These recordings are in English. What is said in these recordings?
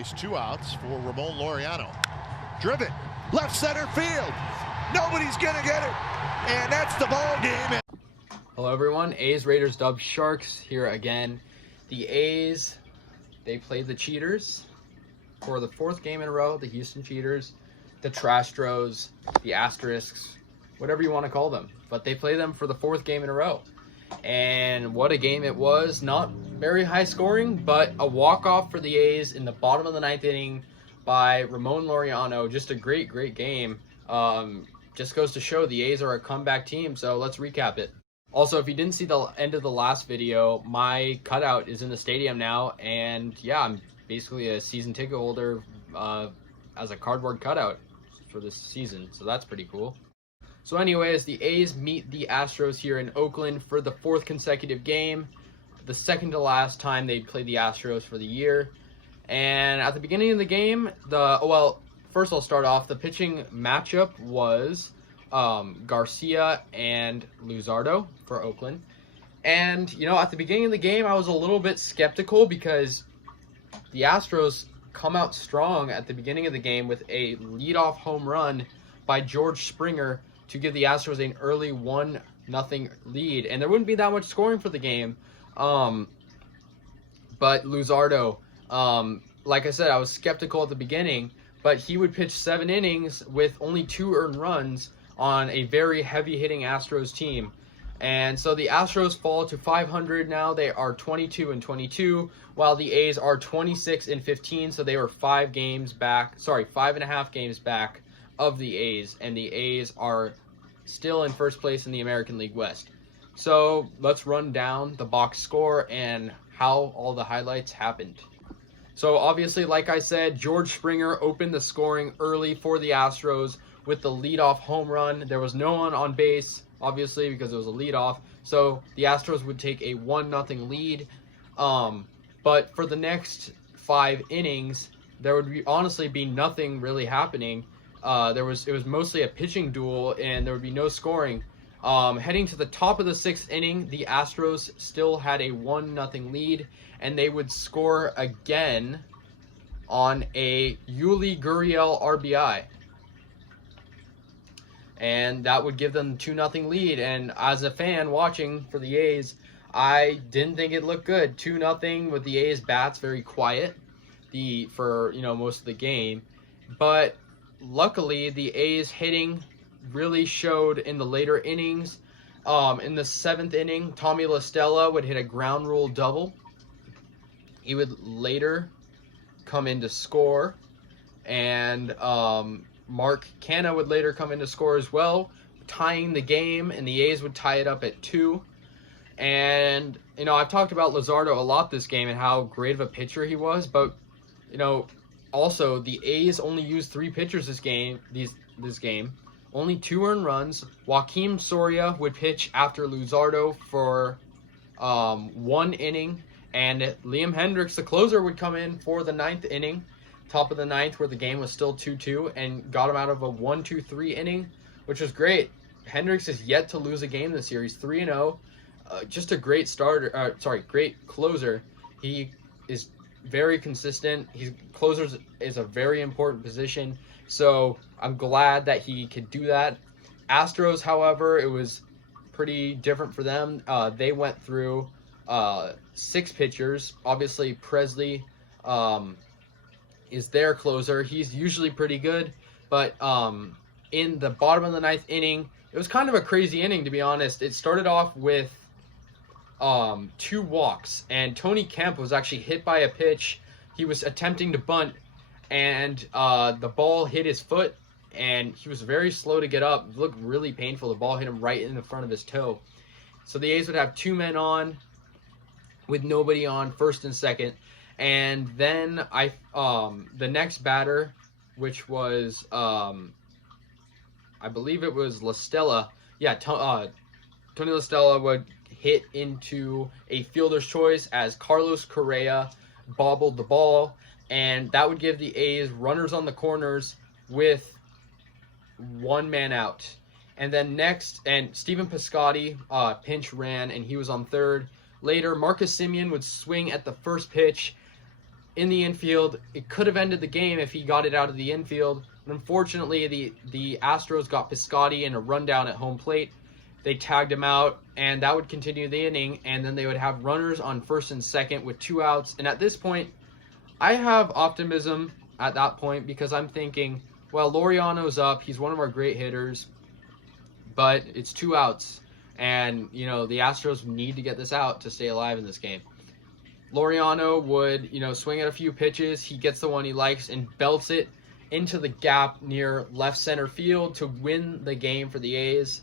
base, 2 outs for Ramon Laureano. Driven, left center field. Nobody's gonna get it, and that's the ball game. Hello everyone, A's, Raiders, Dubs, Sharks here again. The A's, they played the Cheaters for the 4th game in a row, the Houston Cheaters, the Trastros, the Asterisks, whatever you want to call them. But they played them for the 4th game in a row. And what a game it was. Not very high scoring, but a walk-off for the A's in the bottom of the 9th inning by Ramon Laureano. Just a great, great game. Just goes to show the A's are a comeback team, so let's recap it. Also, if you didn't see the end of the last video, my cutout is in the stadium now, and yeah, I'm basically a season ticket holder as a cardboard cutout for this season, so that's pretty cool. So anyways, the A's meet the Astros here in Oakland for the 4th consecutive game, the second to last time they played the Astros for the year. And at the beginning of the game, first I'll start off, the pitching matchup was Garcia and Luzardo for Oakland. And, you know, at the beginning of the game, I was a little bit skeptical because the Astros come out strong at the beginning of the game with a leadoff home run by George Springer to give the Astros an early 1-0 lead. And there wouldn't be that much scoring for the game. But Luzardo, like I said, I was skeptical at the beginning, but he would pitch 7 innings with only 2 earned runs on a very heavy-hitting Astros team. And so the Astros fall to 500 now. They are 22-22, while the A's are 26-15, so they were 5.5 games back of the A's, and the A's are still in first place in the American League West. So let's run down the box score and how all the highlights happened. So obviously, like I said, George Springer opened the scoring early for the Astros with the leadoff home run. There was no one on base, obviously, because it was a leadoff. So the Astros would take a 1-0 lead. But for the next 5 innings, there would honestly be nothing really happening. It was mostly a pitching duel, and there would be no scoring. Heading to the top of the 6th inning, the Astros still had a 1-0 lead, and they would score again on a Yuli Gurriel RBI. And that would give them 2-0 lead. And as a fan watching for the A's, I didn't think it looked good. 2-0 with the A's bats very quiet for most of the game. But luckily, the A's hitting really showed in the later innings. In the 7th inning, Tommy La Stella would hit a ground rule double. He would later come in to score, and Mark Canha would later come in to score as well, tying the game, and the A's would tie it up at 2. And, I've talked about Luzardo a lot this game and how great of a pitcher he was, but, also the A's only used 3 pitchers this game, only 2 earned runs. Joakim Soria would pitch after Luzardo for 1 inning, and Liam Hendriks, the closer, would come in for the 9th inning, top of the 9th, where the game was still 2-2, and got him out of a 1-2-3 inning, which was great. Hendriks is yet to lose a game this year. He's 3-0. Just a great great closer. He is very consistent. Closers is a very important position, so I'm glad that he could do that. Astros, however, it was pretty different for them. They went through 6 pitchers. Obviously, Presley is their closer. He's usually pretty good, but in the bottom of the 9th inning, it was kind of a crazy inning, to be honest. It started off with 2 walks, and Tony Kemp was actually hit by a pitch. He was attempting to bunt, and the ball hit his foot, and he was very slow to get up. It looked really painful. The ball hit him right in the front of his toe. So the A's would have 2 men on with nobody on, first and second. And then the next batter, which was I believe it was La Stella. Yeah, Tony La Stella would hit into a fielder's choice as Carlos Correa bobbled the ball, and that would give the A's runners on the corners with 1 man out. And then next, and Stephen Piscotty pinch ran, and he was on third. Later, Marcus Semien would swing at the first pitch in the infield. It could have ended the game if he got it out of the infield. But unfortunately, the Astros got Piscotty in a rundown at home plate. They tagged him out, and that would continue the inning, and then they would have runners on first and second with 2 outs. And at this point, I have optimism at that point because I'm thinking, well, Laureano's up. He's one of our great hitters, but it's 2 outs. And, the Astros need to get this out to stay alive in this game. Laureano would, swing at a few pitches. He gets the one he likes and belts it into the gap near left center field to win the game for the A's.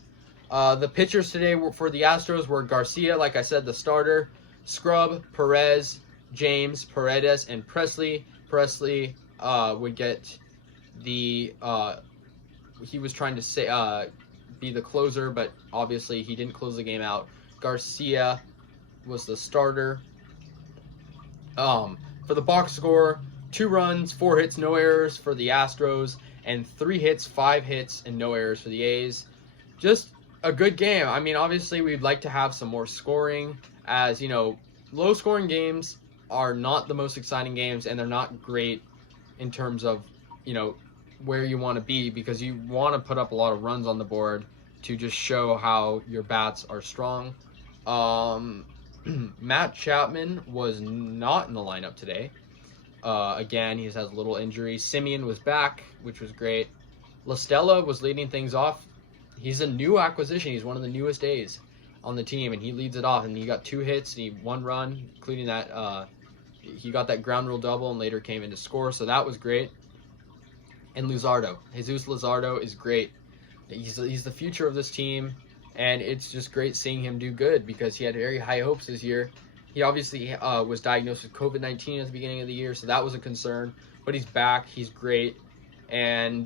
The pitchers today for the Astros were Garcia, like I said, the starter, Scrub, Perez, James, Paredes, and Presley. Presley would get the he was trying to say be the closer, but obviously he didn't close the game out. Garcia was the starter. For the box score, 2 runs, 4 hits, no errors for the Astros, and 3 hits, 5 hits, and no errors for the A's. Just a good game. I mean, obviously we'd like to have some more scoring, as low scoring games are not the most exciting games, and they're not great in terms of where you want to be, because you want to put up a lot of runs on the board to just show how your bats are strong. Matt Chapman was not in the lineup today. Again, he has a little injury. Simeon was back, which was great. La Stella was leading things off. He's a new acquisition. He's one of the newest A's on the team, and he leads it off. And he got 2 hits and 1 run, including that. He got that ground rule double and later came in to score, so that was great. And Luzardo, Jesus Luzardo is great. He's the future of this team, and it's just great seeing him do good because he had very high hopes this year. He obviously was diagnosed with COVID-19 at the beginning of the year, so that was a concern. But he's back. He's great. And,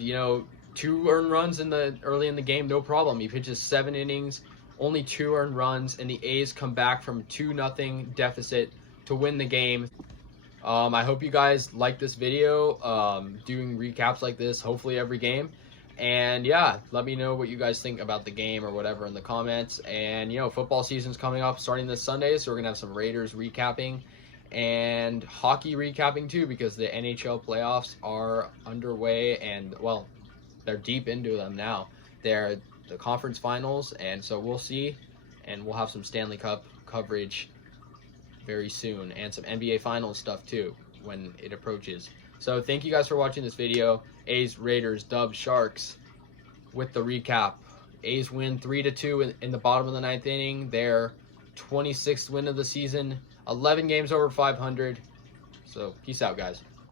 2 earned runs early in the game, no problem. He pitches 7 innings, only 2 earned runs, and the A's come back from 2-0 deficit to win the game. I hope you guys like this video, doing recaps like this, hopefully every game. And yeah, let me know what you guys think about the game or whatever in the comments. And football season's coming up starting this Sunday, so we're gonna have some Raiders recapping and hockey recapping too, because the NHL playoffs are underway, and well, they're deep into them now. They're the conference finals, and so we'll see, and we'll have some Stanley Cup coverage very soon, and some NBA finals stuff too when it approaches. So thank you guys for watching this video. A's, Raiders, Dubs, Sharks with the recap. A's win 3-2 in the bottom of the 9th inning. Their 26th win of the season. 11 games over 500. So peace out, guys.